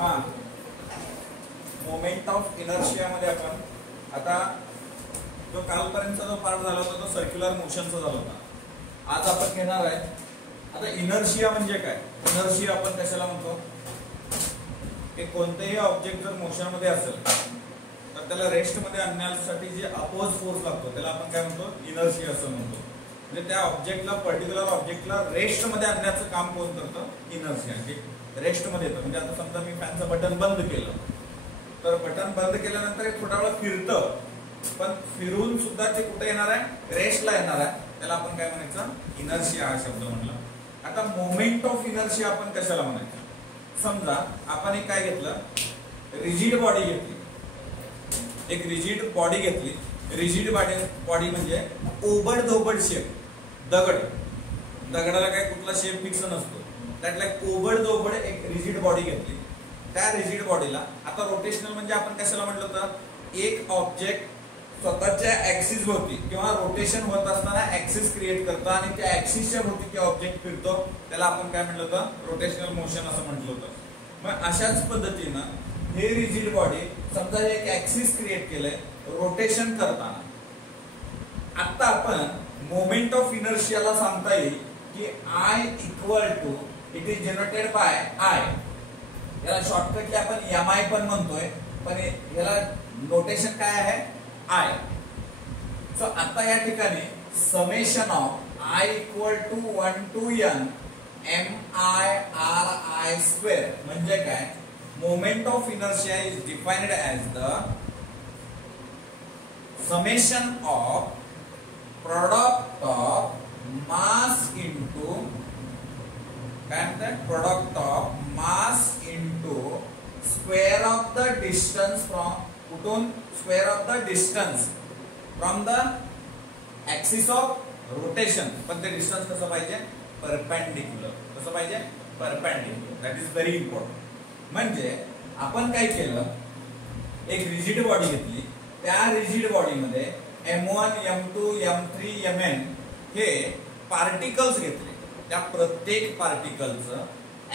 हा moment of inertia मध्ये आपण आता जो कालपर्यंतचा जो पार्ट झाला होता तो सर्क्युलर मोशनचा झाला होता. आज आपण घेणार आहे आता इनर्शिया म्हणजे काय. इनर्शिया आपण कशाला म्हणतो की कोणतेही ऑब्जेक्ट जर मोशन मध्ये असेल तर त्याला रेस्ट मध्ये आणण्यासाठी जे अपोज फोर्स लागतो त्याला आपण काय म्हणतो इनर्शिया असं म्हणतो. म्हणजे त्या ऑब्जेक्टला पर्टिक्युलर ऑब्जेक्टला रेस्ट मध्ये आणण्याचं काम कोण करतं इनर्शिया. रेस्ट मध्ये येतं म्हणजे आता समजा मी फॅनचं बटन बंद केलं तर बटन बंद केल्यानंतर एक थोडा वेळ फिरतं पण फिरून सुद्धा ते कुठे येणार आहे रेस्टला येणार आहे. त्याला आपण काय म्हणायचं इनर्शिया हा शब्द म्हणला. आता मोमेंट ऑफ इनर्शिया आपण कशाला म्हणायचं. समजा आपण एक काय घेतलं रिजिड बॉडी घेतली. एक रिजिड बॉडी घेतली. रिजिड बॉडी म्हणजे ओबड धोबड शेप. दगडाला काय कुठला शेप फिक्स नसतो. त्यातला ओबड धोबड एक रिजिड बॉडी घेतली. त्या रिजिड बॉडीला आता रोटेशनल म्हणजे आपण कशाला म्हटलं तर एक ऑब्जेक्ट स्वतःच्या ऍक्सिस भोवती किंवा रोटेशन होत असताना ऍक्सिस क्रिएट करतो आणि त्या ऍक्सिसच्या भोवती ते ऑब्जेक्ट फिरतो त्याला आपण काय म्हटलं होतं रोटेशनल मोशन असं म्हटलं होतं. मग अशाच पद्धतीनं हे रिजिड बॉडी समजा एक ऍक्सिस क्रिएट केलंय रोटेशन करताना. आता आपण मोमेंट ऑफ इनर्शियाला सांगता येईल की I equal to it is generated by I. याला शॉर्टकटली आपण MI पण म्हणतोय पण याला नोटेशन काय आहे I. सो आता या ठिकाणी summation of I equal to 1 to n MI/RI square म्हणजे काय. Moment of inertia is defined as the summation of product of mass into काय म्हणतात product of mass into square of the distance from कुठून square of the distance from the axis of rotation. पण ते distance कसं पाहिजे perpendicular. कसं पाहिजे perpendicular. That is very important. म्हणजे आपण काय केलं एक रिजिड बॉडी घेतली. त्या रिजिड बॉडीमध्ये M1 M2 M3 Mn हे पार्टिकल्स घेतले. त्या प्रत्येक पार्टिकलचं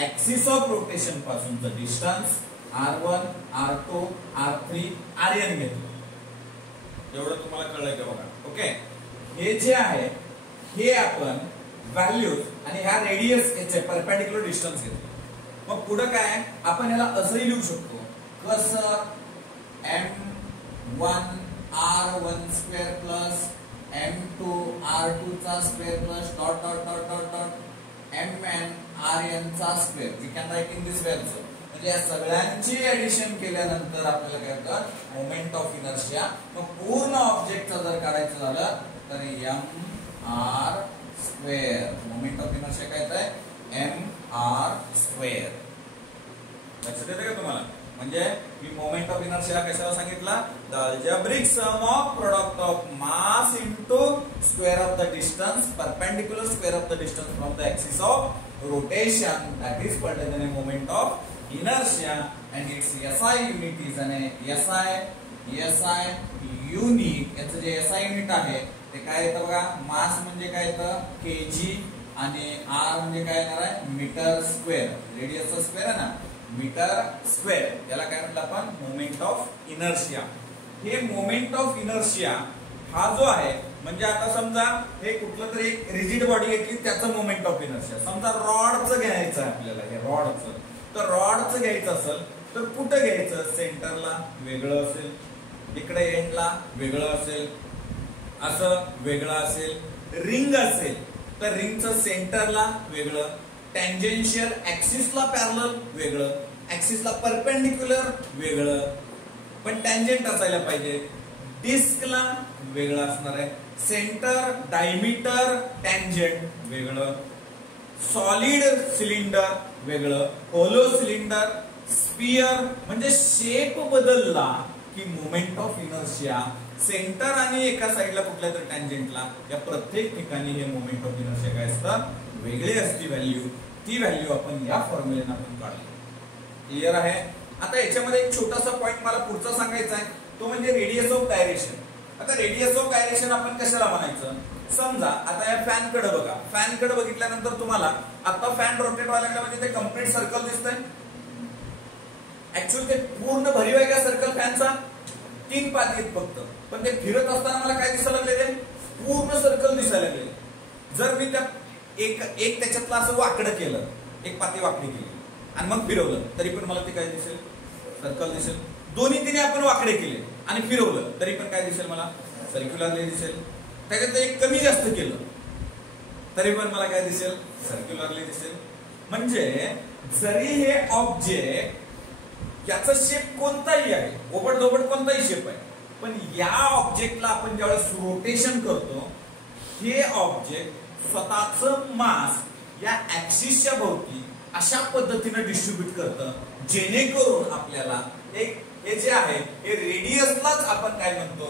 ऍक्सिस ऑफ रोटेशन पासूनचं distance R1 R2 R3 Rn घेतलं. एवढं तुम्हाला कळलंय का बघा. ओके हे जे आहे हे आपण व्हॅल्यूज आणि ह्या रेडियस याचे परपेंडिक्युलर डिस्टन्स घेतले. मग पुढे काय आपण याला असंही लिहू शकतो कसं M1 R1 square plus M2 R2 चा square plus dot dot dot dot dot Mn Rn चा square. We can write in this way also. म्हणजे या सगळ्यांची ऍडिशन केल्यानंतर आपल्याला काय होतं मोमेंट ऑफ इनर्शिया. मग पूर्ण ऑब्जेक्टचं जर काढायचं झालं तर mr square. Moment of inertia काय आहे mr स्क्वेअर. लक्षात येतं का तुम्हाला. म्हणजे मी मोमेंट ऑफ इनर्शिया कशाला सांगितला the algebraic sum of product of mass into square of the distance perpendicular square of the distance from the axis of rotation that is called as moment of inertia and its SI unit is SI unit. याचं जे SI unit आहे ते काय येतं बघा. मास म्हणजे काय येतं kg आणि r म्हणजे काय येणार आहे मीटर स्क्वेअर. रेडियसचा स्क्वेअर आहे ना मीटर स्क्वेअर. याला काय म्हटलं आपण मोमेंट ऑफ इनर्शिया. हे मोमेंट ऑफ इनर्शिया हा जो आहे म्हणजे आता समजा हे कुठलं तरी एक रिजिड बॉडी घेतली त्याचं मोमेंट ऑफ इनर्शिया. समजा रॉडचं घ्यायचं आहे आपल्याला हे रॉडचं. तर रॉडचं घ्यायचं असेल तर कुठं घ्यायचं सेंटरला वेगळं असेल इकडे एंडला वेगळं असेल असं वेगळं असेल. रिंग असेल तर रिंगचं सेंटरला वेगळं टँजेन्शियल ऍक्सिसला पॅरलल वेगळं ऍक्सिसला परपेंडिक्युलर वेगळं पण टँजेंट असायला पाहिजे. डिस्कला वेगळं असणार आहे. सेंटर डायमीटर टँजेंट वेगळं. सॉलिड सिलेंडर वेगळं. होलो सिलेंडर स्पियर म्हणजे शेप बदलला की मोमेंट ऑफ इनर्शिया सेंटर आणि एका साईडला कुठल्या तरी टँजेंटला या प्रत्येक ठिकाणी हे मोमेंट ऑफ इनर्शिया काय असतं वेगळी असती व्हॅल्यू. ती व्हॅल्यू आपण या फॉर्म्युलेने आपण काढली. क्लिअर आहे. आता याच्यामध्ये एक छोटासा पॉइंट मला पुढचा सांगायचा आहे तो म्हणजे रेडियस ऑफ डायरेक्शन. आता रेडियस ऑफ डायरेक्शन आपण कशाला म्हणायचं. समजा आता या फॅन कडे बघा. फॅन कडे बघितल्यानंतर तुम्हाला आता फॅन रोटेट व्हायला लागला म्हणजे ते कम्प्लीट सर्कल दिसतंय. ऍक्च्युअली ते पूर्ण भरीव आहे का सर्कल फॅनचा? 3 पाती आहेत फक्त, पण ते फिरत असताना मला काय दिसायला लागले? ते पूर्ण सर्कल दिसायला लागले. जर मी त्या एक त्याच्यातलं असं वाकडं केलं, एक पाती वाकडी केली आणि मग फिरवलं, तरी पण मला ते काय दिसेल? सर्कल दिसेल. दोन्ही तिने आपण वाकडे केले आणि फिरवलं, तरी पण काय दिसेल? मला सर्क्युलरली दिसेल. त्याच्यात एक कमी जास्त केलं तरी पण मला काय दिसेल? सर्क्युलरली दिसेल. म्हणजे जरी हे ऑब्जेक्ट याचा शेप कोणताही आहे, ओबडधोबड कोणताही शेप आहे, पण या ऑब्जेक्टला आपण ज्यावेळेस रोटेशन करतो, हे ऑब्जेक्ट स्वतःच मास या ऍक्सिसच्या भोवती अशा पद्धतीने डिस्ट्रीब्यूट करतं, जेणेकरून आपल्याला एक हे जे आहे हे रेडियसलाच आपण काय म्हणतो?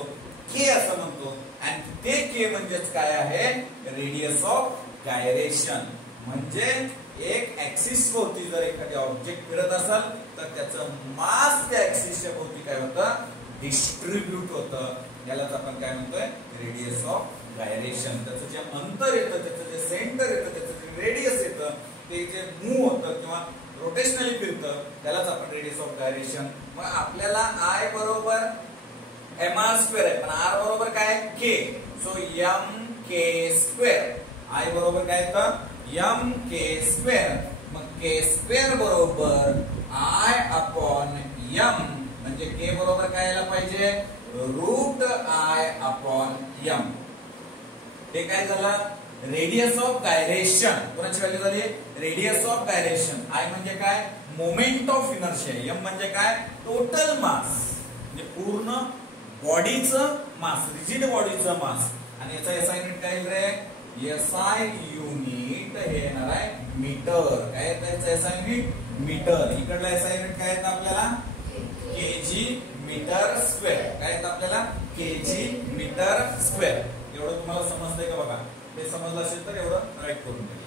के असं म्हणतो. आणि ते के म्हणजेच काय आहे? Radius of gyration. म्हणजे एक ऍक्सिस भोवती जर एखादी ऑब्जेक्ट फिरत असेल तर त्याचं मास त्या ऍक्सिसच्या भोवती काय होतं? डिस्ट्रीब्यूट होतं. यालाच आपण काय म्हणतोय? Radius of gyration. त्याचं जे अंतर येतं, त्याचं जे सेंटर येतं, त्याचं जे रेडियस येतं, ते जे मूव्ह होतं किंवा रोटेशनली फिरतं, त्यालाच आपण रेडियस ऑफ गायरेशन. मग आपल्याला आय बरोबर mr² आहे, पण r बरोबर काय? k. So mk². आय बरोबर काय येतं? mk². मग k² बरोबर I/m. म्हणजे k बरोबर काय यायला पाहिजे? √I/m. हे काय झालं? Radius of gyration. कोणाची व्हॅल्यू झाली? Radius of gyration. आय म्हणजे काय? Moment of inertia. एम म्हणजे काय? Total mass. म्हणजे पूर्ण बॉडीचं मास, रिजिड बॉडीचं मास. आणि याचा एसआय युनिट काय येईल रे? एसआय युनिट हे येणार आहे मीटर. काय येतं याचं एसआय युनिट? मीटर. इकडला एसआय युनिट काय येतं आपल्याला? KG metre square. काय येतं आपल्याला? KG metre square. एवढं तुम्हाला समजतंय का? बघा, हे समजलं असेल तर एवढं राईट करून द्या.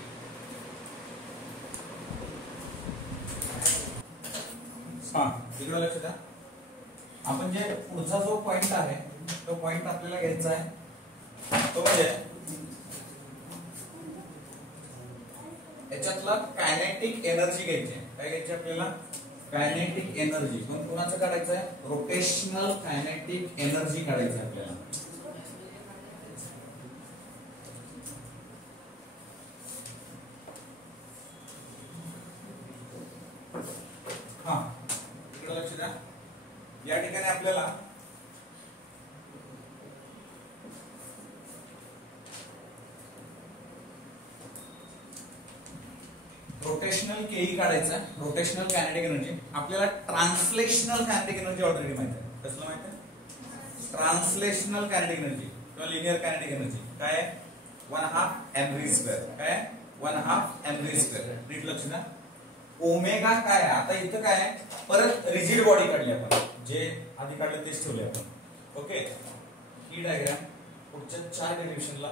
हा, इकडे लक्ष द्या. आपण जे पुढचा जो पॉइंट आहे तो पॉइंट आपल्याला घ्यायचा आहे, तो म्हणजे याच्यातला कायनेटिक एनर्जी घ्यायची आहे. काय घ्यायची आपल्याला? Kinetic energy. पण कोणाचं काढायचं आहे? रोटेशनल कायनेटिक एनर्जी काढायची आहे आपल्याला. हा, इकडे लक्ष द्या. या ठिकाणी आपल्याला रोटेशनल केई काढायचा. Rotational kinetic energy. आपल्याला ट्रान्सलेशनल कायनेटिक एनर्जी ऑलरेडी माहिती आहे. कसलं माहिती आहे? ट्रान्सलेशनल कायनेटिक एनर्जी किंवा लिनियर कायनेटिक एनर्जी काय? 1/2 mv². काय? 1/2 mv². नीट लक्ष द्या. ओमेगा काय? आता इथं काय? परत रिजिड बॉडी काढली आपण, जे आधी काढले तेच ठेवले आपण. ओके, ही डायग्राम पुढच्या 4 डेरिव्हेशनला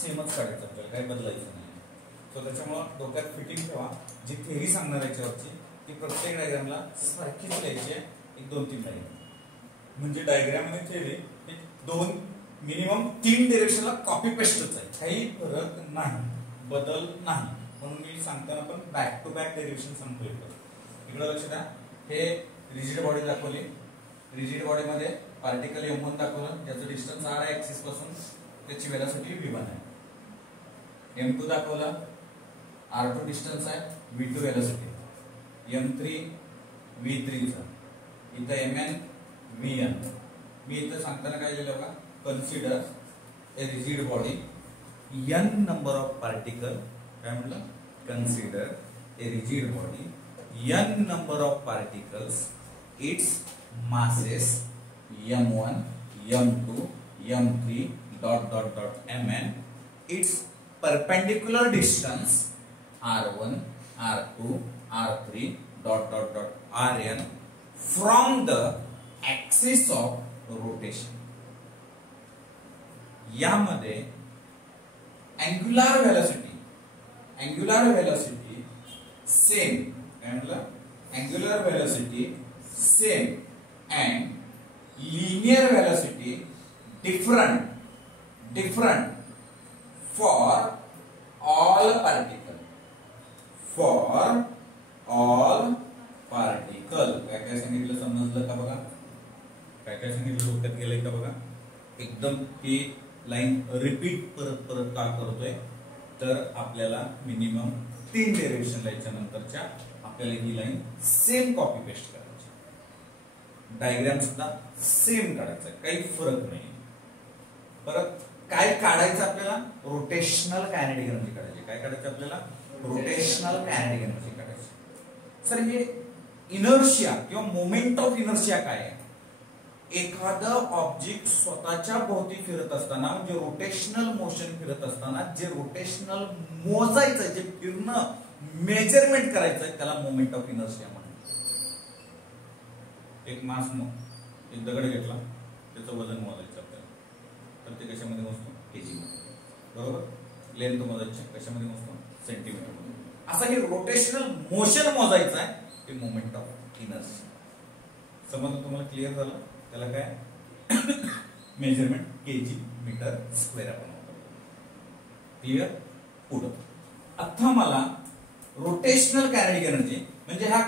सेमच काढायचं आपल्याला, काही बदलायचं नाही. सो त्याच्यामुळे डोक्यात फिटिंग ठेवा. जी थेरी सांगणार आहे याच्यावरची ती प्रत्येक डायग्रामला सारखीच लिहायची आहे. 1-2-3 डायग्राम. म्हणजे डायग्राम आणि थेरी हे 2 मिनिमम 3 डेरिव्हेशनला कॉपी पेस्टच आहे. काही फरक नाही, बदल नाही. म्हणून मी सांगताना पण बॅक टू बॅक डेरिव्हेशन सांगतोय. इकडे लक्ष द्या. हे रिजिड बॉडी दाखवली. रिजिड बॉडीमध्ये पार्टिकल m1 दाखवलं, त्याचं डिस्टन्स r आहे ऍक्सिस पासून, त्याची वेलोसिटी v1 आहे. m2 दाखवलं, r2 डिस्टन्स आहे, v2 वेलोसिटी. m3 v3 चा. इथं mn vn. मी इथं सांगताना काय लिहिलं बघा? Consider a rigid body, n number of particle. काय म्हटलं? Consider a rigid body, n number of particles, its masses m1, m2, m3 dot dot dot mn, its perpendicular distance r1, r2, r3 dot dot dot rn from the axis of rotation. यामध्ये angular velocity same. Angular velocity same and linear velocity different for all particle. काय repeat परत परत का करतोय, तर आपल्याला minimum 3 derivation लाईनच्या नंतरच्या आपल्याला ही लाईन सेम कॉपी पेस्ट करायची, डायग्राम सुद्धा सेम काढायचा, काही फरक नाही. परत काय काढायचं आपल्याला, रोटेशनल कायनेटिक एनर्जी काढायची. काय काढायचं आपल्याला, रोटेशनल कायनेटिक एनर्जी काढायची. सर हे इनर्शिया किंवा मोमेंट ऑफ इनर्शिया काय आहे? एखादं ऑब्जेक्ट स्वतःच्या भोवती फिरत असताना, म्हणजे रोटेशनल मोशन फिरत असताना जे रोटेशनल मोजायचं, जे फिरणं मेजरमेंट करायचं, त्याला मोमेंट ऑफ इनर्शिया म्हणतात. एक मास एक दगड घेतला, त्याचं वजन मोजायचं आपल्याला, तर ते कशामध्ये मोजतो, केजी मध्ये, बरोबर. लेंथ मोजायची कशामध्ये मोजतो, सेंटीमीटर मध्ये. असं हे रोटेशनल मोशन मोजायचं आहे, ते मोमेंट ऑफ इनर्शिया. समजलं तुम्हाला, क्लिअर झालं? त्याला काय मेजरमेंट केजी मीटर स्क्वेअर आपण वापरतो. क्लिअर? पुढं आता मला रोटेशनल कायनेटिक एनर्जी म्हणजे हा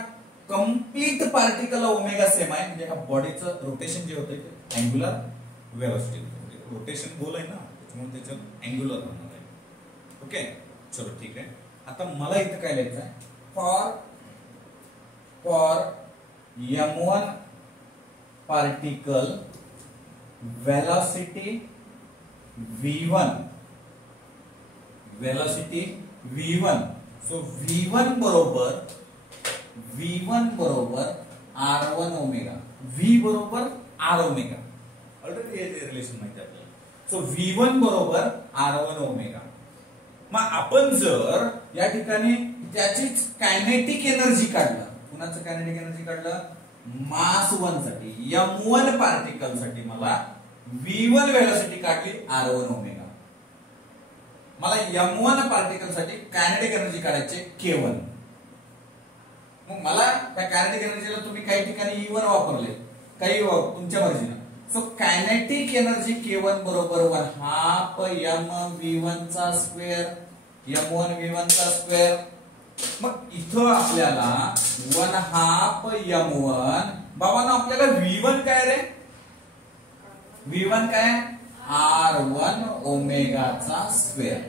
कंप्लीट पार्टिकल ओमेगा सेम आहे, म्हणजे हा बॉडीचं रोटेशन जे होतं ते अँग्युलर वेलोसिटी, रोटेशन गोल आहे ना, त्याच्यामुळे त्याचं अँग्युलर होणार आहे. ओके, चलो ठीक आहे. आता मला इथं काय लिहायचं आहे, for m1 particle velocity v1, velocity v1. So v1 बरोबर r1 ओमेगा, v बरोबर r ओमेगा. ऑलरेडी हे रिलेशन माहिती आहे आपल्याला. सो v1 बरोबर r1 ओमेगा. मग आपण जर या ठिकाणी त्याचीच कायनेटिक एनर्जी काढलं, कुणाचं कायनेटिक एनर्जी काढलं, मास 1 साठी, m1 पार्टिकल साठी मला v1 वेलोसिटी काढली r1 ओमेगा. मला m1 पार्टिकल साठी कायनेटिक एनर्जी काढायची k1. मग मला त्या कायनेटिक एनर्जीला तुम्ही काही ठिकाणी E1 वापरले, काही तुमच्या मर्जीने. सो कायनेटिक एनर्जी k1 बरोबर 1/2 mv1 चा स्क्वेअर, m1 v1 चा स्क्वेअर. मग इथं आपल्याला 1/2 m1, बाबांनो आपल्याला v1 काय रे, v1 काय, r1 ओमेगाचा स्क्वेअर.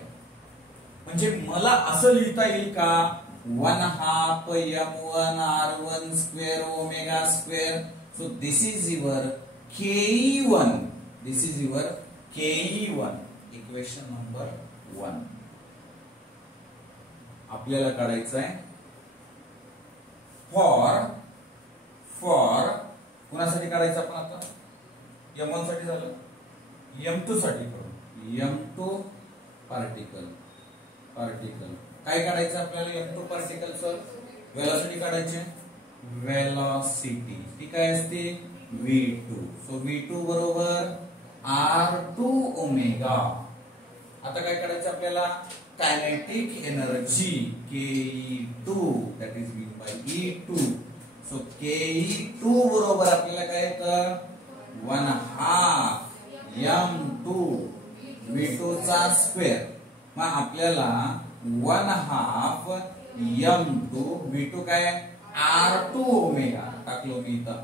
म्हणजे मला असं लिहिता येईल का, 1/2 m1 r1 square omega square. So this is your ke1, this is your ke1, equation number 1. आपल्याला काढायचं आहे फॉर कुणासाठी काढायचं आपण आता, m1 साठी झालं, m2 साठी करू, m2 पार्टिकल काय काढायचं आपल्याला, m2 पार्टिकलचं वेलोसिटी काढायची, वेलोसिटी ती काय असते, v2. सो v2 बरोबर r2 ओमेगा. आता काय काढायचं आपल्याला, kinetic energy ke2, that is mean bye e2. So ke2 बरोबर आपल्याला काय येतं, 1/2 m2 v2 चा स्क्वेअर. मग आपल्याला 1/2 m2 v2 काय, r2 ओमेगा टाकलो मी इथं,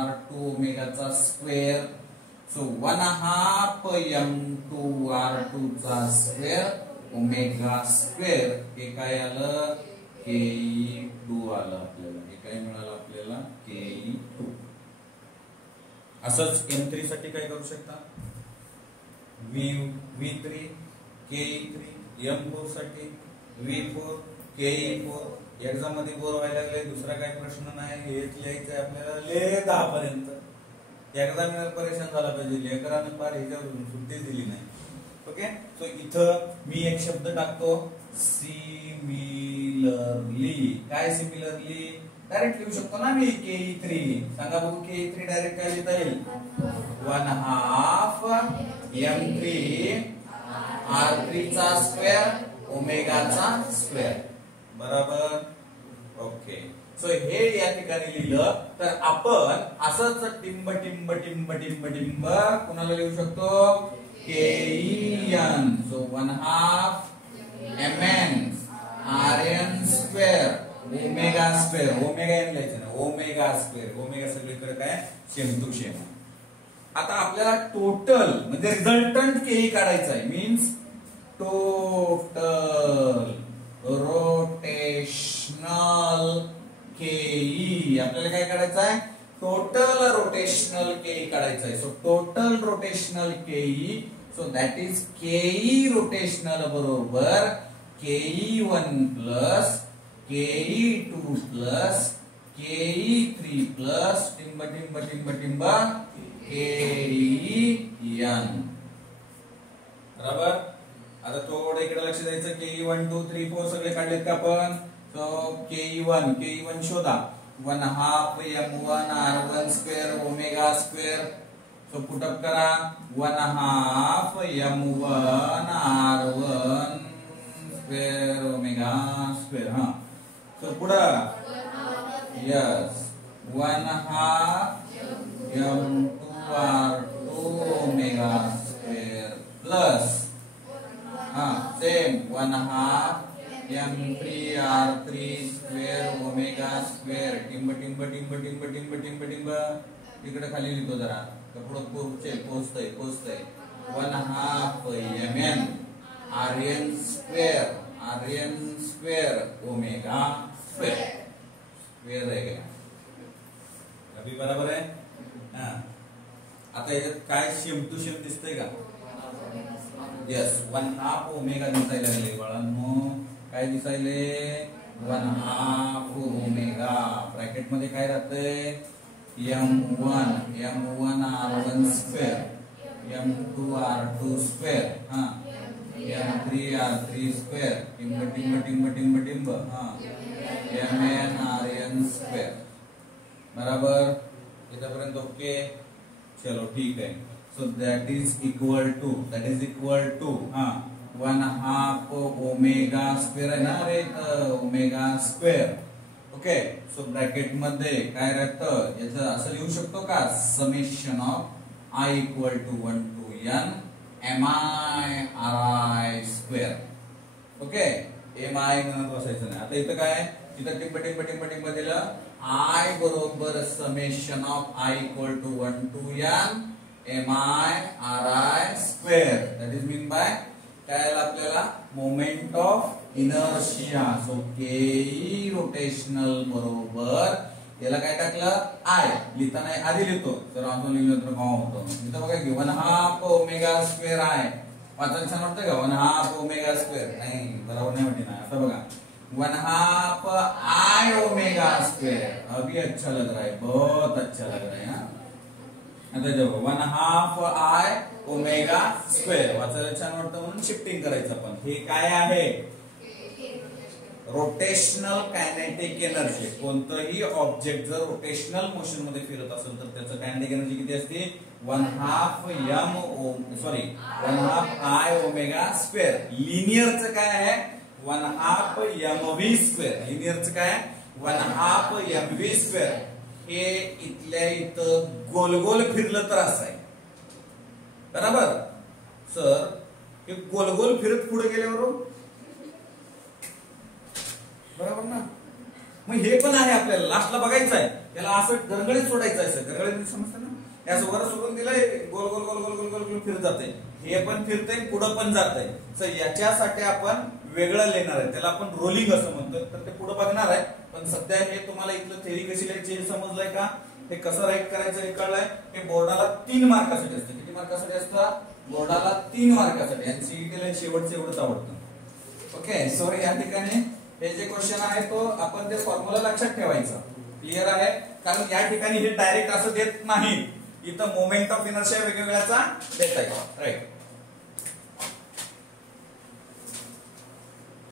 r2 ओमेगाचा square. So 1/2 m2 r2 चा स्क्वेअर ओमेगा स्क्वेअर. हे काय आलं, ke2 आलं आपल्याला. हे काय मिळालं आपल्याला, ke2. असंच m3 साठी काय करू शकता, v3 ke3, m4 साठी v4 ke4. एक्झाम मध्ये बोर व्हायला लागले, दुसरा काही प्रश्न नाही, हेच लिहायचं आहे आपल्याला ले 10 पर्यंत. एक्झामिनर परेशान झाला पाहिजे, लेकरांना फार ह्याच्यावरून सुट्टी दिली नाही. ओके, सो इथं मी एक शब्द टाकतो, सिमिलरली. काय सिमिलरली, डायरेक्ट लिहू शकतो ना मी, ke3. सांगा बघू, ke3 डायरेक्ट काय लिहिता येईल, 1/2 m3 r3 चा स्क्वेअर ओमेगाचा स्क्वेअर. बरोबर, ओके. सो हे या ठिकाणी लिहिलं तर आपण असंच टिंब टिंब टिंब टिंब टिंब कुणाला लिहू शकतो, ke(n). So 1/2 mn rn square omega square, omega n लिहायचं ना, ओमेगा स्क्वेअर, ओमेगा सगळीकडे काय सेम टू सेम. आता आपल्याला टोटल म्हणजे रिझल्टंट केई काढायचा आहे. मीन्स टोटल रोटेशनल केई. आपल्याला काय काढायचं आहे? टोटल रोटेशनल केई काढायचं आहे. So total rotational KE, so that is KE rotational बरोबर KE1 plus KE2 plus KE3 plus टिंब टिंब टिंब टिंब KEN. बरोबर. आता थोडं इकडे लक्ष द्यायचं. KE1 2 3 4 सगळे काढलेत का आपण? सो KE1 शोधा. 1/2 M1 R1 square omega square. So put up करा. 1/2 M1 R1 square omega square. हा सो पुढं yes 1/2 M2 R2 omega square plus same 1/2 M3 R3 square omega square. टिंब टिंब टिंब टिंब टिंब टिंब टिंब इकडे खाली लिहितो जरा. पुढे पोहोचतंय 1/2 MN RN square omega square. Square आहे का? अभी बरोबर आहे. आता याच्यात काय सेम टू सेम दिसतंय का? यस 1/2 ओमेगा दिसायला लागले बाळांनो. काय दिसायले? 1/2 ओमेगा. ब्रॅकेट मध्ये काय राहतंय? M1 R1 square M2 R2 square M3 R3 square टिंब टिंब टिंब टिंब टिंब MN RN स्क्वेअर. बराबर. इथपर्यंत ओके. चलो ठीक आहे. So that is equal to 1/2 omega square आहे ना रे. Omega square. Okay. So bracket मध्ये काय राहतं? याचं असं लिहू शकतो का? Summation of I equal to 1 to N MI RI square. Okay. MI म्हणत बसायचं नाही. आता इथं काय? इथं टिंब टिंब टिंब टिंब दिलं. I बरोबर summation of I equal to 1 to N MI RI स्क्वेअर. दॅट इज मीन बाय काय आपल्याला? Moment of inertia. सो केई रोटेशनल बरोबर याला काय टाकलं? I. लिहिताना आधी लिहितो. तर अजून लिहिलं तर काय होतं? इथं बघा की 1/2 ओमेगा स्क्वेअर आहे. वाचायला छान वाटतं का? 1/2 ओमेगा स्क्वेअर. नाही बरोबर नाही वाटत ना. आता बघा 1/2 I ओमेगा स्क्वेअर. अभी अच्छा लग रहा है. बहुत अच्छा लग रहा है. आता जेव्हा 1/2 I ओमेगा स्क्वेअर वाचायला छान वाटतं म्हणून शिफ्टिंग करायचं आपण. हे काय आहे? Rotational kinetic energy. कोणतंही ऑब्जेक्ट जर रोटेशनल मोशन मध्ये फिरत असेल तर त्याचं कायनेटिक एनर्जी किती असते? 1/2 I ओमेगा स्क्वेअर. लिनियरचं काय आहे? 1/2 MV स्क्वेअर. लिनियरचं काय? 1/2 MV स्क्वेअर. हे इथल्या इथं गोल गोल फिरलं तर असं आहे. बरोबर. सर हे गोल गोल फिरत पुढे गेल्यावर बरोबर ना. मग हे पण आहे आपल्याला लास्टला बघायचं आहे. त्याला असं गरगळीत सोडायचं आहे. गरगळीत समजतं ना. या वर सोडून दिलंय. गोल गोल गोल गोल गोल गोल गोल फिरत जाते. हे पण फिरतंय पुढं पण जातंय. सर याच्यासाठी आपण वेगळं लिहिणार आहे. त्याला आपण रोलिंग असं म्हणतो. तर ते पुढे बघणार आहे. पण सध्या हे तुम्हाला इथलं थेरी कशी लिहायची हे समजलंय का? हे कसं राईट करायचं हे कळलंय. हे बोर्डाला 3 मार्कासाठी असतं. किती मार्कासाठी असतं? बोर्डाला 3 मार्कासाठी. आणि सीईटीला शेवटचं एवढंच आवडतं. ओके. सो या ठिकाणी हे जे क्वेश्चन आहे तो आपण ते फॉर्म्युला लक्षात ठेवायचा. क्लिअर आहे? कारण या ठिकाणी हे डायरेक्ट असं देत नाही. इथं मोमेंट ऑफ इनर्शिया वेगवेगळ्याचा देत आहे. राईट.